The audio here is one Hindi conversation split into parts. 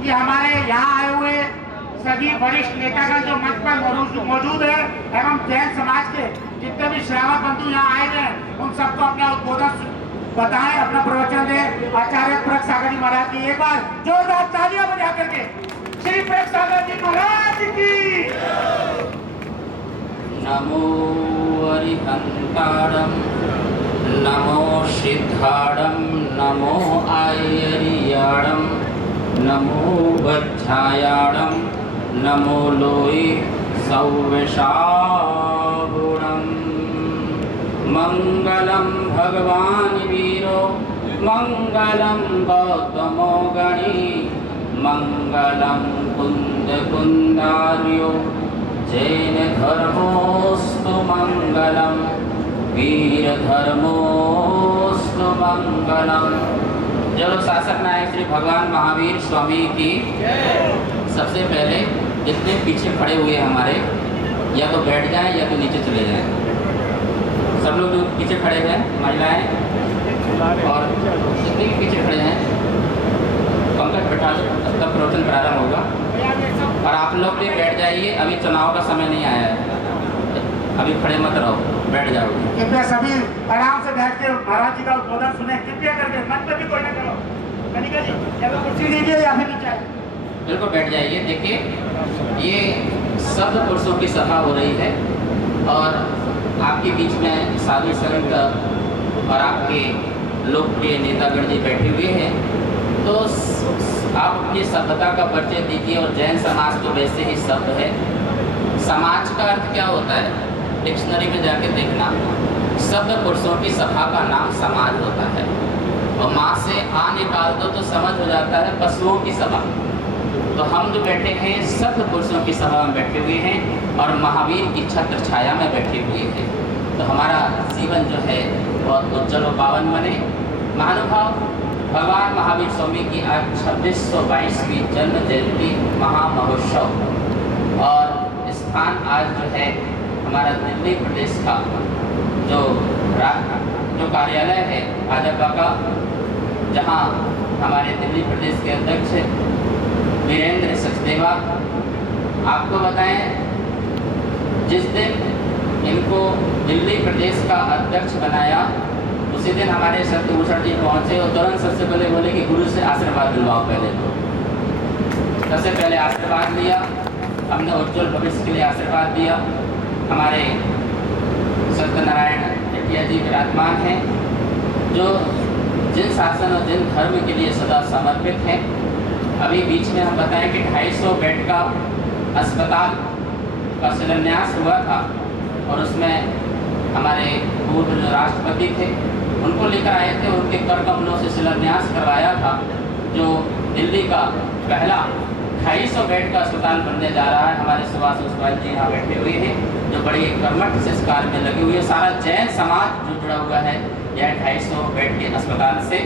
कि हमारे यहाँ आए हुए सभी वरिष्ठ नेतागण जो मंच पर मौजूद है एवं जैन समाज के जितने भी श्रावक बंधु यहाँ आए हैं उन सबको अपना उद्बोधन बताएं, अपना प्रवचन दें। आचार्य प्रक सागर जी महाराज की एक बार जोरदार तालियां बजा करके श्री प्रक सागर जी महाराज की। नमो अरिहंतारम, नमो सिद्धारम, नमो आयरियारम, नमो वज्रायारम, नमो लोई सौवेशागुणम। मंगलम भगवान वीरो, मंगलम गौतमो गणी, मंगलम कुंद कुंदार्यो, जैन धर्मोस्तु मंगलम, वीर धर्मोस्तु मंगलम। जब शासक नायक श्री भगवान महावीर स्वामी की सबसे पहले जितने पीछे खड़े हुए हमारे या तो बैठ जाएं या तो नीचे चले जाएं। सब लोग जो पीछे खड़े हैं महिलाएं और जितने भी पीछे खड़े हैं पंकज बैठा दो, तब प्रवचन प्रारंभ होगा। और आप लोग भी बैठ जाइए, अभी चुनाव का समय नहीं आया है, अभी खड़े मत रहो, बैठ जाओ। कृपया सभी आराम से बैठ के महाराज जी का उद्बोधन सुने, कृपया करके मंच पे भी कोई ना करो। कनिका जी या तो कुर्सी लीजिए या फिर नीचे बिल्कुल बैठ जाइए। देखिए ये शब्द पुरुषों की सभा हो रही है और आपके बीच में साधु संत और आपके लोकप्रिय नेतागण जी बैठे हुए हैं, तो आप अपनी सभ्यता का परिचय दीजिए। और जैन समाज तो वैसे ही शब्द है। समाज का अर्थ क्या होता है, डिक्शनरी में जाके देखना। शब्द पुरुषों की सभा का नाम समाज होता है और माँ से आ निकाल दो तो समझ हो जाता है पशुओं की सभा। तो हम जो बैठे हैं शब्द पुरुषों की सभा में बैठे हुए हैं और महावीर की छत्र छाया में बैठे हुए हैं। तो हमारा जीवन जो है बहुत उज्जवल और पावन बने। महानुभाव, भगवान महावीर स्वामी की आज 2622वीं जन्म जयंती महामहोत्सव और स्थान आज जो है हमारा दिल्ली प्रदेश का जो कार्यालय है भाजपा का, जहां हमारे दिल्ली प्रदेश के अध्यक्ष वीरेंद्र सचदेवा। आपको बताएं जिस दिन इनको दिल्ली प्रदेश का अध्यक्ष बनाया उसी दिन हमारे सत्यभूषण जी पहुंचे और तुरंत सबसे पहले बोले कि गुरु से आशीर्वाद दिलवाओ। पहले तो सबसे पहले आशीर्वाद लिया हमने, उज्जवल भविष्य के लिए आशीर्वाद दिया। हमारे सत्यनारायण चटिया जी विराजमान हैं जो जिन शासन और जिन धर्म के लिए सदा समर्पित हैं। अभी बीच में हम बताएं कि 250 बेड का अस्पताल का शिलान्यास हुआ था और उसमें हमारे पूर्व जो राष्ट्रपति थे उनको लेकर आए थे, उनके कर कमलों से शिलान्यास करवाया था। जो दिल्ली का पहला 250 बेड का अस्पताल बनने जा रहा है। हमारे सुभाष ओसवाल जी यहाँ बैठे हुए हैं जो बड़ी कर्मठ से इस कार्य में लगे हुए हैं। सारा जैन समाज जो जुड़ा हुआ है यह 250 बेड के अस्पताल से।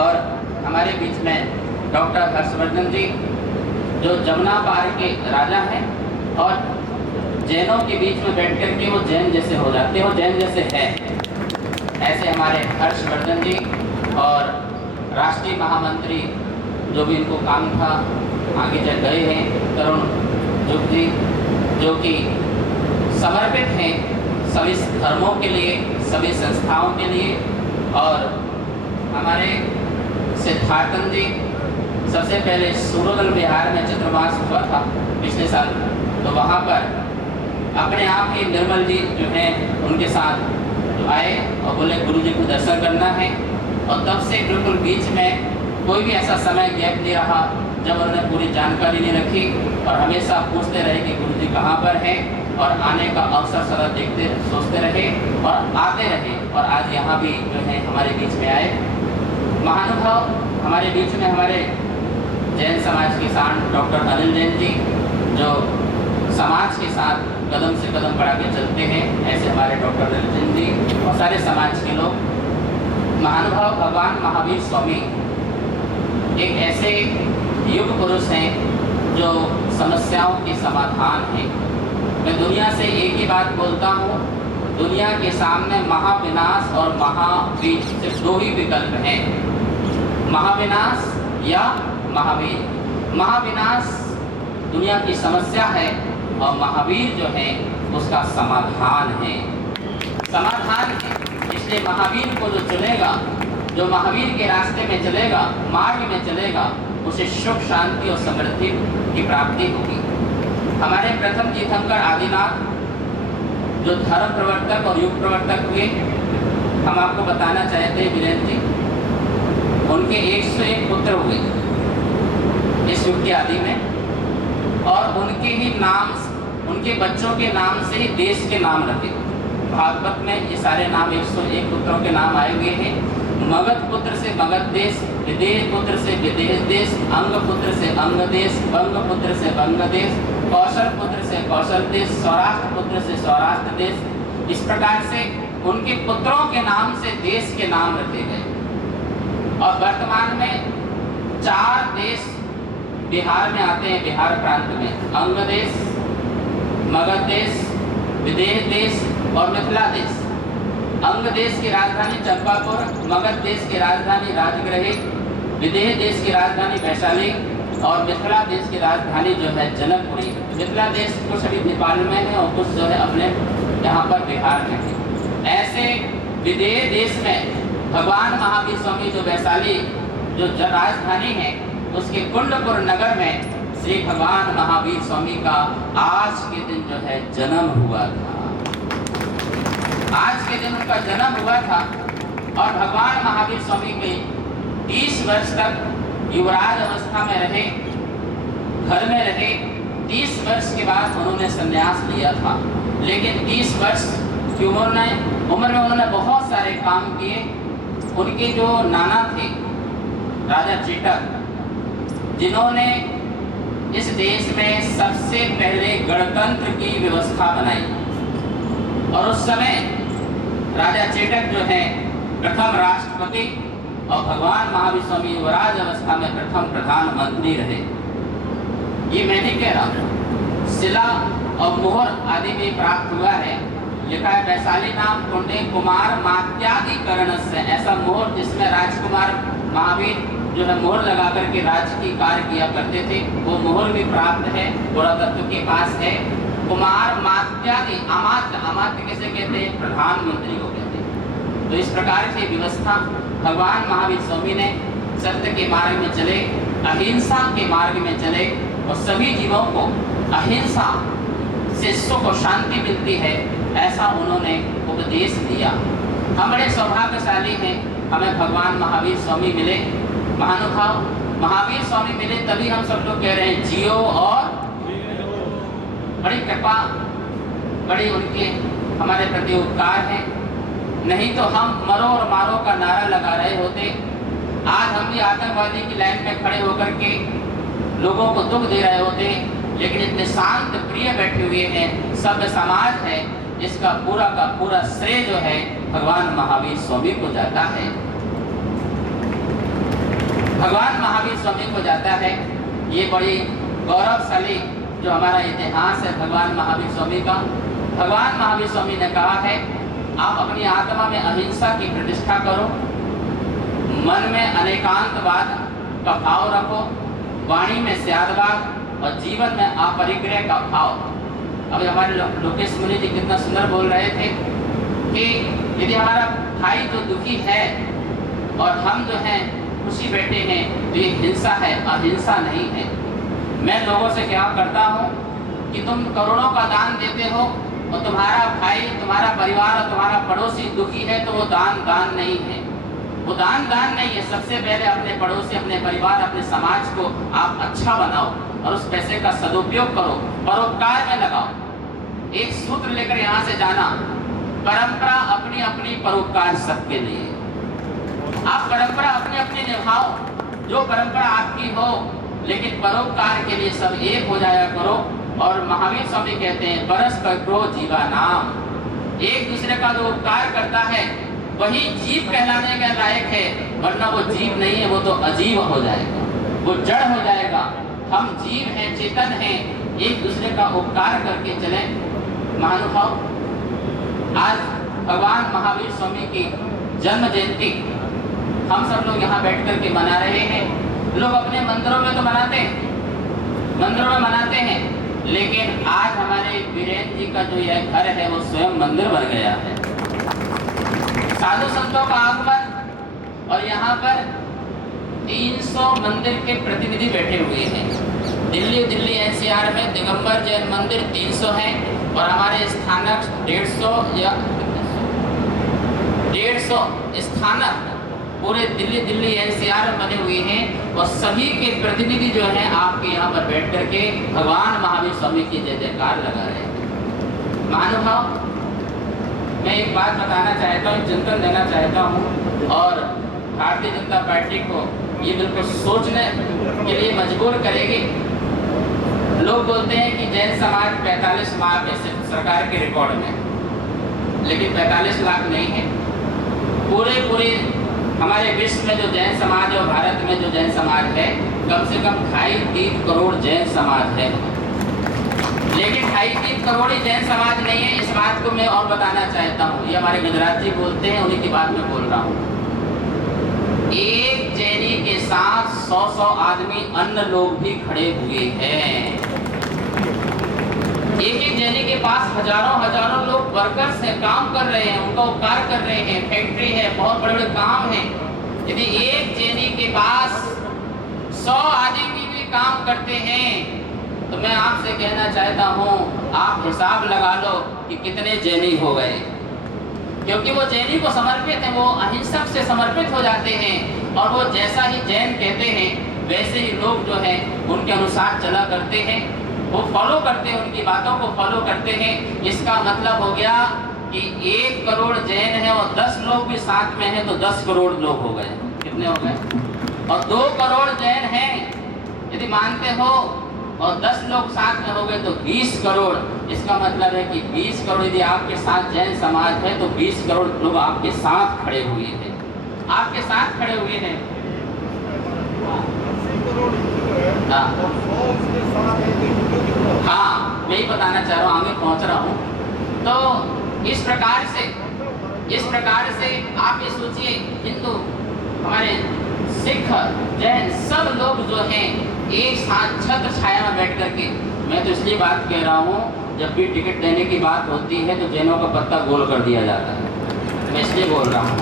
और हमारे बीच में डॉक्टर हर्षवर्धन जी जो जमुना पार के राजा हैं और जैनों के बीच में बैठ कर के वो जैन जैसे हो जाते हैं, वो जैन जैसे हैं। ऐसे हमारे हर्षवर्धन जी और राष्ट्रीय महामंत्री जो भी इनको काम था आगे चल गए हैं, तरुण जुग जी, जो कि समर्पित हैं सभी धर्मों के लिए, सभी संस्थाओं के लिए। और हमारे सिद्धार्थन जी, सबसे पहले सूरोदल बिहार में चतुर्मास हुआ था पिछले साल, तो वहाँ पर अपने आप ही निर्मल जी जो हैं उनके साथ आए और बोले गुरु जी को दर्शन करना है। और तब से बिल्कुल बीच में कोई भी ऐसा समय गैप नहीं रहा जब उन्होंने पूरी जानकारी नहीं रखी और हमेशा पूछते रहे कि गुरु जी कहाँ पर हैं और आने का अवसर सदा देखते सोचते रहे और आते रहे। और आज यहाँ भी जो है हमारे बीच में आए। महानुभाव, हमारे बीच में हमारे जैन समाज के साथ डॉक्टर अनिल जैन जी जो समाज के साथ कदम से कदम बढ़ा के चलते हैं, ऐसे हमारे डॉक्टर अनिल जैन जी और सारे समाज के लोग। महानुभाव, भगवान महावीर स्वामी एक ऐसे युग पुरुष हैं जो समस्याओं के समाधान हैं। मैं दुनिया से एक ही बात बोलता हूँ, दुनिया के सामने महाविनाश और महावीर सिर्फ दो ही विकल्प हैं, महाविनाश या महावीर। महाविनाश दुनिया की समस्या है और महावीर जो है उसका समाधान है, समाधान है। इसलिए महावीर को जो चुनेगा, जो महावीर के रास्ते में चलेगा, मार्ग में चलेगा, उसे सुख शांति और समृद्धि की प्राप्ति होगी। हमारे प्रथम तीर्थंकर आदिनाथ जो धर्म प्रवर्तक और युग प्रवर्तक हुए, हम आपको बताना चाहते हैं वीरेंद्र जी, उनके 101 पुत्र हुए इस युग की आदि में, और उनके ही नाम, उनके बच्चों के नाम से ही देश के नाम रखे। भागवत में ये सारे नाम 101 पुत्रों के नाम आए हुए हैं। मगध पुत्र से मगध देश, विदेह पुत्र से विदेह देश, अंग पुत्र से अंग देश, बंग पुत्र से बंग देश, कौशल पुत्र से कौशल देश, सौराष्ट्र पुत्र से सौराष्ट्र देश। इस प्रकार से उनके पुत्रों के नाम से देश के नाम रखे गए। और वर्तमान में 4 देश बिहार में आते हैं, बिहार प्रांत में, अंग देश, मगध देश, विदेह देश और मिथिला देश। अंग देश की राजधानी चंपापुर, मगध देश की राजधानी राजगृह, विदेह देश की राजधानी वैशाली और मिथिला देश की राजधानी जो है जनकपुरी। मिथिला देश कुछ अभी नेपाल में है और कुछ जो है अपने यहाँ पर बिहार में है। ऐसे विदेह देश में भगवान महावीर स्वामी जो वैशाली जो राजधानी है, उसके कुंडपुर नगर में श्री भगवान महावीर स्वामी का आज के दिन जो है जन्म हुआ था। आज के दिन उनका जन्म हुआ था और भगवान महावीर स्वामी के 30 वर्ष तक युवराज अवस्था में रहे, घर में रहे। 30 वर्ष के बाद उन्होंने संन्यास लिया था, लेकिन 30 वर्ष की उम्र में उन्होंने बहुत सारे काम किए। उनके जो नाना थे राजा चेटक, जिन्होंने इस देश में सबसे पहले गणतंत्र की व्यवस्था बनाई, और उस समय राजा चेटक जो है प्रथम राष्ट्रपति और भगवान महावीर स्वामी युवराज अवस्था में प्रथम प्रधानमंत्री रहे। ये मैं नहीं कह रहा हूँ, शिला और मोहर आदि में प्राप्त हुआ है। लिखा है वैशाली नाम कुंडे कुमार मात्याधिकरण से, ऐसा मोहर जिसमें राजकुमार महावीर जो है मोहर लगा करके राज्य की कार्य किया करते थे, वो मोहर भी प्राप्त है, पुरातत्व के पास है। कुमार मात्यादि, अमात्य, अमात्य किसे कहते हैं? प्रधानमंत्री को कहते हैं। तो इस प्रकार की व्यवस्था भगवान महावीर स्वामी ने सत्य के मार्ग में चले, अहिंसा के मार्ग में चले और सभी जीवों को अहिंसा से सुख और शांति मिलती है, ऐसा उन्होंने उपदेश दिया। हम बड़े सौभाग्यशाली हैं, हमें भगवान महावीर स्वामी मिले, महानुभाव महावीर स्वामी मिले, तभी हम सब लोग कह रहे हैं जियो। और बड़ी कृपा, बड़ी उनके हमारे प्रति उपकार है। नहीं तो हम मरो और मारो का नारा लगा रहे होते। आज हम भी आतंकवादी की लाइन में खड़े होकर के लोगों को दुख दे रहे होते, लेकिन इतने शांत प्रिय बैठे हुए हैं, सभ्य समाज है, इसका पूरा का पूरा श्रेय जो है भगवान महावीर स्वामी को जाता है, भगवान महावीर स्वामी को जाता है। ये बड़ी गौरवशाली जो हमारा इतिहास है भगवान महावीर स्वामी का। भगवान महावीर स्वामी ने कहा है, आप अपनी आत्मा में अहिंसा की प्रतिष्ठा करो, मन में अनेकांतवाद का भाव रखो, वाणी में स्यादवाद और जीवन में अपरिग्रह का भाव। अभी हमारे लोकेश मुनि जी कितना सुंदर बोल रहे थे कि यदि हमारा भाई जो दुखी है और हम जो हैं खुशी बैठे हैं, तो ये हिंसा है, अहिंसा नहीं है। मैं लोगों से क्या करता हूँ कि तुम करोड़ों का दान देते हो और तुम्हारा भाई, तुम्हारा परिवार और तुम्हारा पड़ोसी दुखी है, तो वो दान नहीं है, वो दान नहीं है। सबसे पहले अपने पड़ोसी, अपने परिवार, अपने समाज को आप अच्छा बनाओ और उस पैसे का सदुपयोग करो, परोपकार में लगाओ। एक सूत्र लेकर यहाँ से जाना, परंपरा अपनी अपनी, परोपकार सबके लिए। आप परंपरा अपनी अपनी निभाओ, जो परंपरा आपकी हो, लेकिन परोपकार के लिए सब एक हो जाया करो। और महावीर स्वामी कहते हैं, बरस करो जीवा नाम। एक दूसरे का जो उपकार करता है वही जीव कहलाने के लायक है, वरना वो जीव नहीं है, वो तो अजीव हो जाएगा, वो जड़ हो जाएगा। हम जीव हैं, चेतन हैं, एक दूसरे का उपकार करके चले। महानुभाव, आज भगवान महावीर स्वामी की जन्म जयंती हम सब लोग यहाँ बैठ कर के मना रहे हैं। लोग अपने मंदिरों में तो मनाते हैं, मंदिरों में मनाते हैं, लेकिन आज हमारे वीरेंद्र जी का जो यह घर है वो स्वयं मंदिर बन गया है। साधु संतों का आगमन, और यहाँ पर 300 मंदिर के प्रतिनिधि बैठे हुए हैं। दिल्ली एनसीआर में दिगंबर जैन मंदिर 300 हैं और हमारे स्थानक 150 या 150 स्थानक पूरे दिल्ली एनसीआर में बने हुए हैं, और सभी के प्रतिनिधि जो हैं आपके यहाँ पर बैठ करके भगवान महावीर स्वामी की जय जयकार लगा रहे हैं। महानुभाव, मैं एक बात बताना चाहता हूँ, चिंतन देना चाहता हूँ, और भारतीय जनता पार्टी को ये बिल्कुल सोचने के लिए मजबूर करेगी। लोग बोलते हैं कि जैन समाज 45 लाख है सरकार के रिकॉर्ड में, लेकिन 45 लाख नहीं है। पूरे हमारे विश्व में जो जैन समाज है और भारत में जो जैन समाज है, कम से कम 2.5-3 करोड़ जैन समाज है। लेकिन 2.5-3 करोड़ ही जैन समाज नहीं है, इस बात को मैं और बताना चाहता हूँ। ये हमारे गुजराती बोलते हैं, उन्हीं की बात मैं बोल रहा हूँ। एक जैनी के साथ 100 आदमी अन्य लोग भी खड़े हुए हैं। एक जैनी के पास हजारों लोग वर्कर्स हैं, काम कर रहे हैं, उनका उपकार कर रहे हैं, फैक्ट्री है, बहुत बड़े काम हैं। यदि एक जैनी के पास 100 आदमी भी काम करते हैं, तो मैं आपसे कहना चाहता हूँ, आप हिसाब लगा लो कि कितने जैनी हो गए। क्योंकि वो जैनी को समर्पित हैं, वो अहिंसक से समर्पित हो जाते हैं, और वो जैसा ही जैन कहते हैं वैसे ही लोग जो है उनके अनुसार चला करते हैं, वो फॉलो करते हैं, उनकी बातों को फॉलो करते हैं। इसका मतलब हो गया कि 1 करोड़ जैन है और 10 लोग भी साथ में हैं तो 10 करोड़ लोग हो गए। कितने हो गए? और 2 करोड़ जैन हैं यदि मानते हो, और 10 लोग साथ में हो गए तो 20 करोड़। इसका मतलब है कि 20 करोड़ यदि आपके साथ जैन समाज है तो 20 करोड़ लोग आपके साथ खड़े हुए हैं, आपके साथ खड़े हुए हैं। हाँ, मैं ही बताना चाह रहा हूँ, आगे पहुँच रहा हूँ। तो इस प्रकार से आप ये सोचिए, हिंदू, हमारे सिख, जैन, सब लोग जो हैं एक साथ छत्र छाया में बैठ करके, मैं तो इसलिए बात कह रहा हूँ, जब भी टिकट देने की बात होती है तो जैनों का पत्ता गोल कर दिया जाता है, मैं इसलिए बोल रहा हूँ।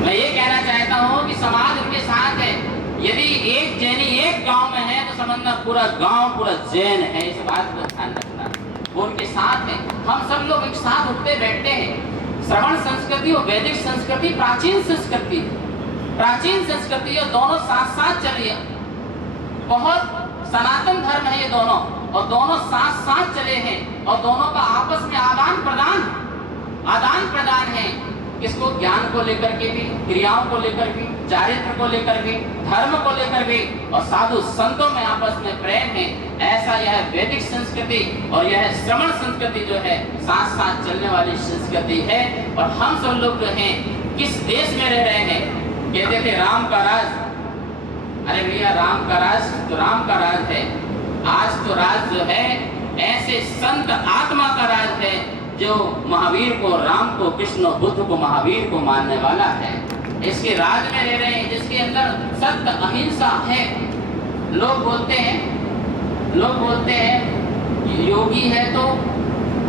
मैं ये कहना चाहता हूँ कि समाज उनके साथ है। यदि एक जैनी एक गांव में है तो समझना पूरा गांव पूरा जैन है, इस बात को ध्यान रखना। वो उनके साथ है, हम सब लोग एक साथ उठते बैठते हैं। श्रवण संस्कृति और वैदिक संस्कृति प्राचीन संस्कृति है, और दोनों साथ साथ चलिए। बहुत सनातन धर्म है ये दोनों, और दोनों साथ साथ चले हैं, और दोनों का आपस में आदान प्रदान है। किसको? ज्ञान को लेकर के भी, क्रियाओं को लेकर भी, चारित्र को लेकर भी, धर्म को लेकर भी, और साधु संतों में आपस में प्रेम है। ऐसा यह वैदिक संस्कृति और यह श्रवण संस्कृति जो है साथ साथ चलने वाली संस्कृति है। और हम सब लोग जो हैं किस देश में रह रहे हैं? कहते थे राम का राज। अरे भैया, राम का राज तो राम का राज है। आज तो राज जो है ऐसे संत आत्मा का राज है जो महावीर को, राम को, कृष्ण बुद्ध को, महावीर को मानने वाला है। इसके राज में रह रहे हैं जिसके अंदर सत्य अहिंसा है। लोग बोलते हैं योगी है तो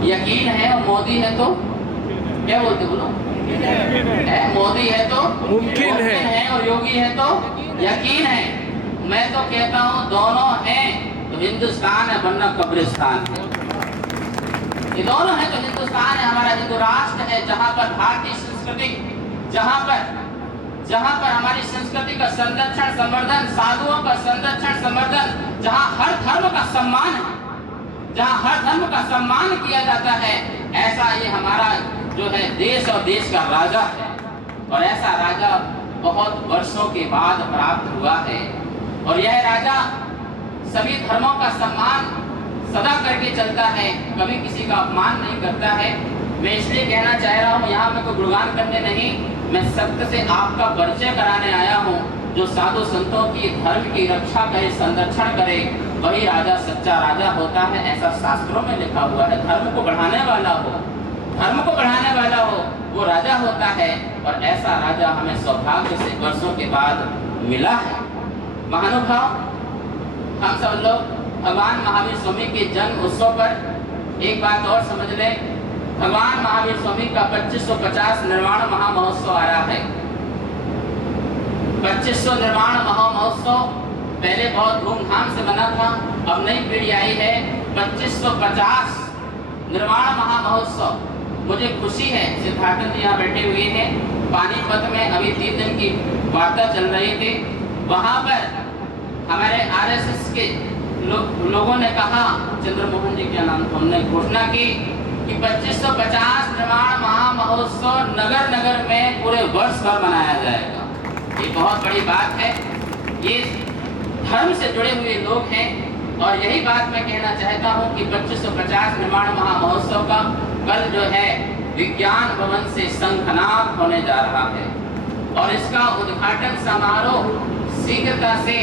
यकीन है, और मोदी है तो क्या बोलते बोलो? मोदी है तो मुमकिन है, और योगी है तो यकीन है। मैं तो कहता हूँ दोनों हैं तो हिंदुस्तान है, वरना कब्रिस्तान है। ये दोनों है तो हिंदुस्तान है, हमारा हिंदू राष्ट्र है, जहाँ पर भारतीय संस्कृति, जहाँ पर हमारी संस्कृति का संरक्षण संवर्धन, साधुओं का संरक्षण संवर्धन, जहाँ हर धर्म का सम्मान है, जहाँ हर धर्म का सम्मान किया जाता है, ऐसा ये हमारा जो है देश और देश का राजा है। और ऐसा राजा बहुत वर्षों के बाद प्राप्त हुआ है, और यह राजा सभी धर्मों का सम्मान सदा करके चलता है, कभी किसी का अपमान नहीं करता है। मैं इसलिए कहना चाह रहा हूँ, यहाँ मैं कोई गुणगान करने नहीं, मैं सत्य से आपका परिचय कराने आया हूँ। जो साधु संतों की धर्म की रक्षा करे, संरक्षण करे, वही राजा सच्चा राजा होता है, ऐसा शास्त्रों में लिखा हुआ है। धर्म को बढ़ाने वाला हो वो राजा होता है, और ऐसा राजा हमें सौभाग्य से वर्षों के बाद मिला है। महानुभाव, हम सब लोग भगवान महावीर स्वामी के जन्म उत्सव पर एक बात और समझ लें, भगवान महावीर स्वामी का 2550 निर्वाण महामहोत्सव आ रहा है। 2500 निर्वाण महामहोत्सव पहले बहुत धूमधाम से बना था, अब नई पीढ़ी आई है 2550 निर्वाण महामहोत्सव। मुझे खुशी है, सिद्धार्थन जी यहाँ बैठे हुए हैं, पानीपत में अभी 3 दिन की वार्ता चल रही थी, वहाँ पर हमारे आरएसएस के लोगों ने कहा, चंद्रमोहन जी क्या नाम, हमने घोषणा की कि 2550 निर्वाण महामहोत्सव नगर नगर में पूरे वर्ष भर मनाया जाएगा। ये बहुत बड़ी बात है, ये धर्म से जुड़े हुए लोग हैं और यही बात मैं कहना चाहता हूँ कि 2550 निर्वाण महामहोत्सव का कल जो है विज्ञान भवन से शंखनाद होने जा रहा है और इसका उद्घाटन समारोह शीघ्रता से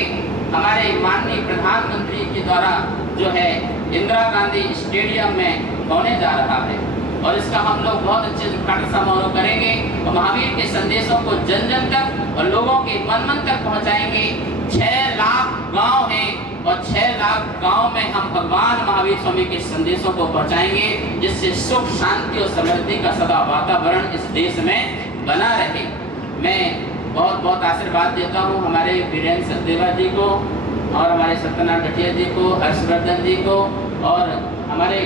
हमारे माननीय प्रधानमंत्री के द्वारा जो है इंदिरा गांधी स्टेडियम में होने जा रहा है और इसका हम लोग बहुत अच्छे उद्घाटन समारोह करेंगे और महावीर के संदेशों को जन जन तक और लोगों के मन मन तक पहुंचाएंगे। 6 लाख गांव हैं और 6 लाख गांव में हम भगवान महावीर स्वामी के संदेशों को पहुंचाएंगे, जिससे सुख शांति और समृद्धि का सदा वातावरण इस देश में बना रहे। मैं बहुत बहुत आशीर्वाद देता हूँ हमारे वीरेंद्र सचदेवा जी को और हमारे सत्यनारायण गठिया जी को, हर्षवर्धन जी को और हमारे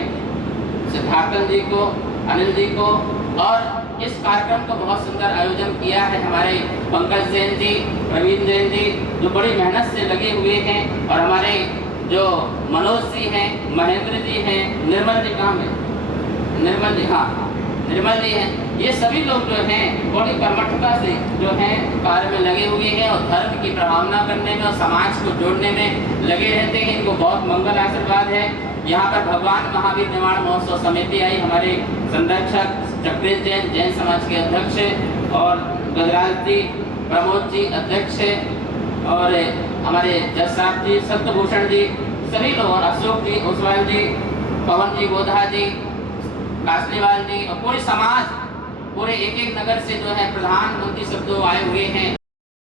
सिद्धार्थन जी को, अनिल जी को, और इस कार्यक्रम को बहुत सुंदर आयोजन किया है हमारे पंकज जैन जी, प्रवीण जैन जी, जो बड़ी मेहनत से लगे हुए हैं, और हमारे जो मनोज जी हैं, महेंद्र जी हैं, निर्मल जी कहाँ हैं, निर्मल जी, हाँ निर्मल जी हैं, ये सभी लोग जो हैं बड़ी कर्मठता से जो हैं कार्य में लगे हुए हैं और धर्म की प्रभावना करने में और समाज को जोड़ने में लगे रहते हैं। इनको बहुत मंगल आशीर्वाद है। यहाँ पर भगवान महावीर निर्वाण महोत्सव समिति आई, हमारे संरक्षक चक्रेश जैन, जैन समाज के अध्यक्ष, और गजराज जी, प्रमोद जी अध्यक्ष, और हमारे जज साहब जी, सत्यभूषण जी, सभी लोग, अशोक जी, उस्मान जी, पवन जी, गोधा जी, कासलीवाल जी और पूरे समाज, पूरे एक एक नगर से जो है प्रधानमंत्री सब लोग आए हुए हैं।